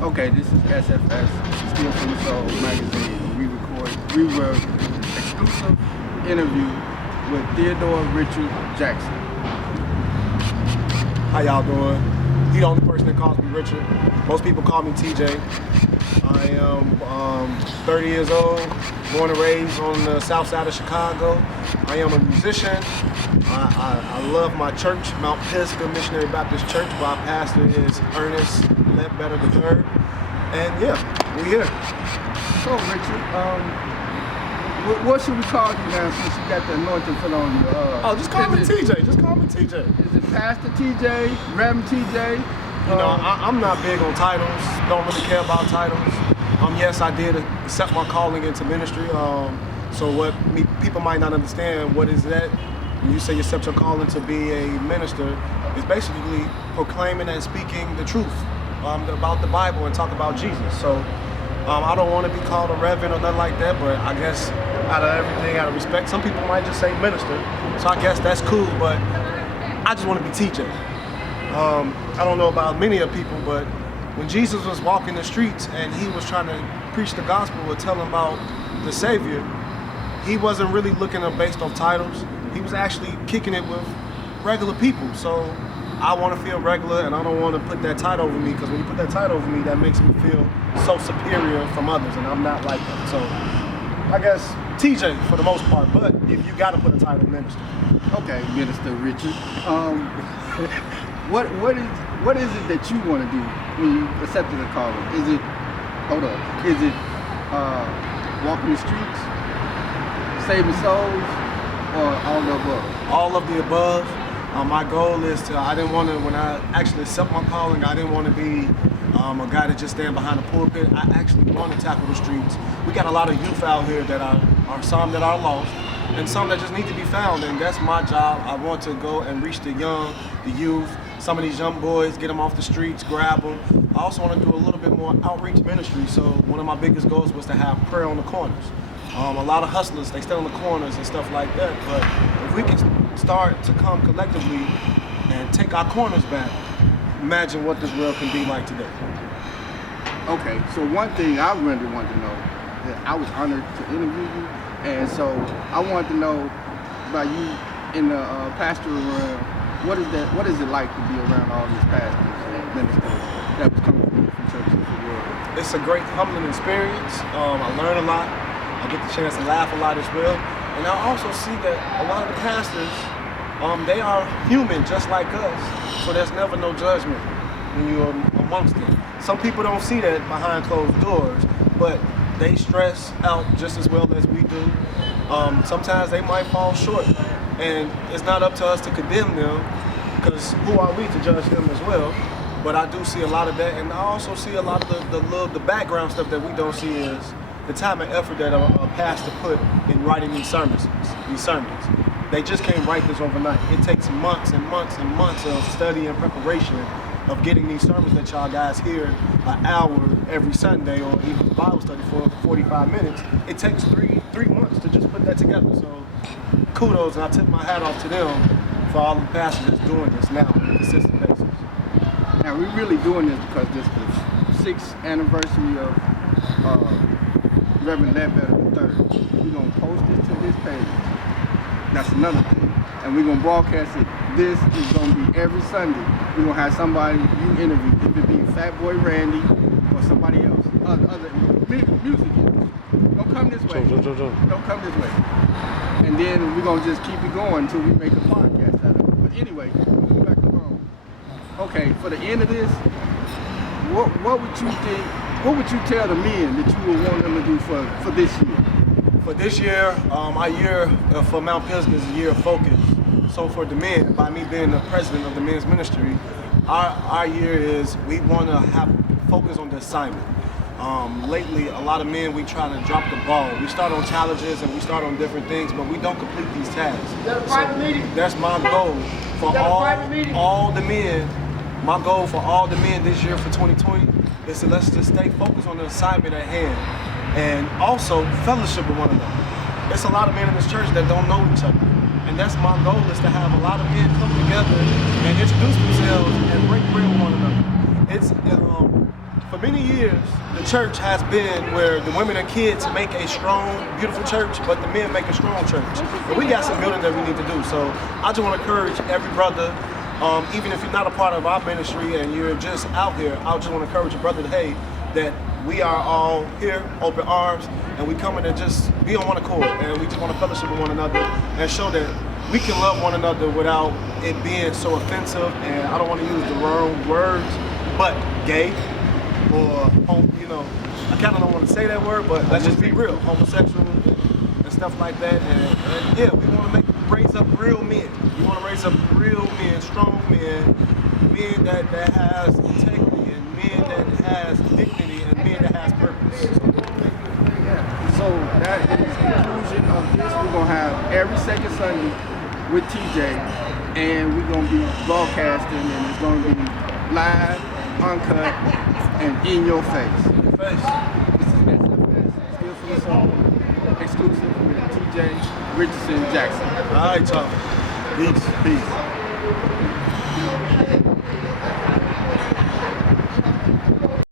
Okay, this is SFS, Steal from the Soul magazine. We were exclusive interview with Theodore Richard Jackson. How y'all doing? He the only person that calls me Richard. Most people call me TJ. I am 30 years old, born and raised on the south side of Chicago. I am a musician. I love my church, Mount Pisgah Missionary Baptist Church, where our pastor is Ernest Ledbetter III. And yeah, we're here. So Richard, what should we call you now since you got the anointing put on you? Just call me TJ. Just call me TJ. Is it Pastor TJ, Reverend TJ? You know, I'm not big on titles. Don't really care about titles. Yes, I did accept my calling into ministry. So what people might not understand, what is that? When you say you accept your calling to be a minister, it's basically proclaiming and speaking the truth about the Bible and talk about Jesus. So I don't want to be called a reverend or nothing like that, but I guess out of everything, out of respect, some people might just say minister. So I guess that's cool, but I just want to be TJ. I don't know about many of people, but when Jesus was walking the streets and he was trying to preach the gospel or tell them about the Savior, he wasn't really looking at based off titles. He was actually kicking it with regular people. So I want to feel regular, and I don't want to put that title over me, because when you put that title over me, that makes me feel so superior from others, and I'm not like that. So I guess TJ for the most part, but if you got to put a title, minister. Okay, Minister Richard. What is it that you want to do when you accepted the calling? Is it walking the streets, saving souls, or all the above? All of the above. My goal is to, when I actually accept my calling, I didn't want to be a guy that just stand behind the pulpit. I actually want to tackle the streets. We got a lot of youth out here that are some that are lost, and some that just need to be found, and that's my job. I want to go and reach the young, the youth, some of these young boys, get them off the streets, grab them. I also want to do a little bit more outreach ministry, so one of my biggest goals was to have prayer on the corners. A lot of hustlers, they stay on the corners and stuff like that, but if we can start to come collectively and take our corners back, imagine what this world can be like today. Okay, so one thing I really wanted to know, that I was honored to interview you, and so I wanted to know about you in the pastoral realm. What is it like to be around all these pastors and ministers that was coming from different churches of the world? It's a great humbling experience. I learn a lot. I get the chance to laugh a lot as well. And I also see that a lot of the pastors, they are human just like us. So there's never no judgment when you're amongst them. Some people don't see that behind closed doors, but they stress out just as well as we do. Sometimes they might fall short, and it's not up to us to condemn them, because who are we to judge them as well? But I do see a lot of that, and I also see a lot of the background stuff that we don't see is the time and effort that a pastor put in writing these sermons. They just can't write this overnight. It takes months and months and months of study and preparation of getting these sermons that y'all guys hear an hour every Sunday, or even the Bible study for 45 minutes. It takes three months to just put that together. So kudos, and I tip my hat off to them for all the pastors that's doing this now on a consistent basis. Now we're really doing this because this is the 6th anniversary of Reverend Ledbetter III. We're going to post this to his page. That's another thing. And we're going to broadcast it. This is going to be every Sunday. We're going to have somebody you interview, if it be Fat Boy Randy or somebody else, other music industry. Don't come this way. Don't come this way. And then we're going to just keep it going until we make a podcast out of it. But anyway, moving back along. Okay, for the end of this, what would you think? What would you tell the men that you would want them to do for this year? For this year, our year for Mount Pisgah is a year of focus. So for the men, by me being the president of the men's ministry, our year is we want to have focus on the assignment. Lately, a lot of men, we try to drop the ball. We start on challenges and we start on different things, but we don't complete these tasks. So that's my goal for all the men. My goal for all the men this year for 2020 is to let's just stay focused on the assignment at hand and also fellowship with one another. There's a lot of men in this church that don't know each other. And that's my goal, is to have a lot of men come together and introduce themselves and break bread with one another. It's for for many years, the church has been where the women and kids make a strong, beautiful church, but the men make a strong church. And we got some building that we need to do. So I just want to encourage every brother, even if you're not a part of our ministry and you're just out here, I just want to encourage your brother, hey, that we are all here, open arms, and we come in and just be on one accord. And we just want to fellowship with one another and show that we can love one another without it being so offensive. And I don't want to use the wrong words, but gay or, you know, I kind of don't want to say that word, but let's just be real, homosexual and stuff like that. And yeah, we want to raise up real men. We want to raise up real men, strong men, men that has integrity, and men that has dignity, and men that has purpose. So that is the conclusion of this. We're going to have every second Sunday with TJ, and we're going to be broadcasting, and it's going to be live, uncut, and in your face. This is SFS, Still for the Soul, exclusive with TJ Richardson Jackson. All right, y'all. Peace. Peace.